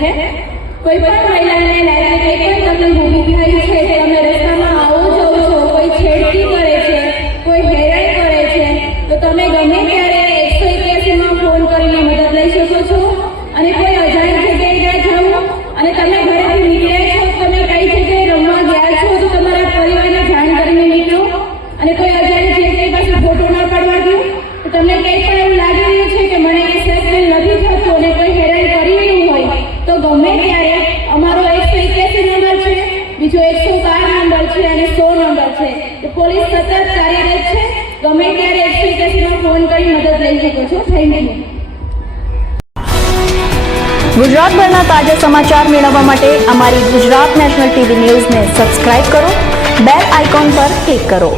करते हैं कोई बड़ा महिला ने તમને કંઈ પણ એવું લાગી રહ્યું છે કે મને એ સેટમેન્ટ નથી થતું અને કોઈ હેરાન કરી રહ્યું હોય, તો ગમે ત્યારે અમારો એકસો એક્યાસી નંબર છે, બીજો એકસો બાર નંબર છે અને સો નંબર છે. તો પોલીસ સતત કાર્યરત છે. ગમે ત્યારે એકસો એક્યાસીમાં ફોન કરી મદદ લઈ શકો છો. Thank you. ગુજરાતભરના તાજા સમાચાર મેળવવા માટે અમારી ગુજરાત નેશનલ ટીવી ન્યૂઝને સબસ્ક્રાઇબ કરો, બેલ આઇકોન પર ક્લિક કરો.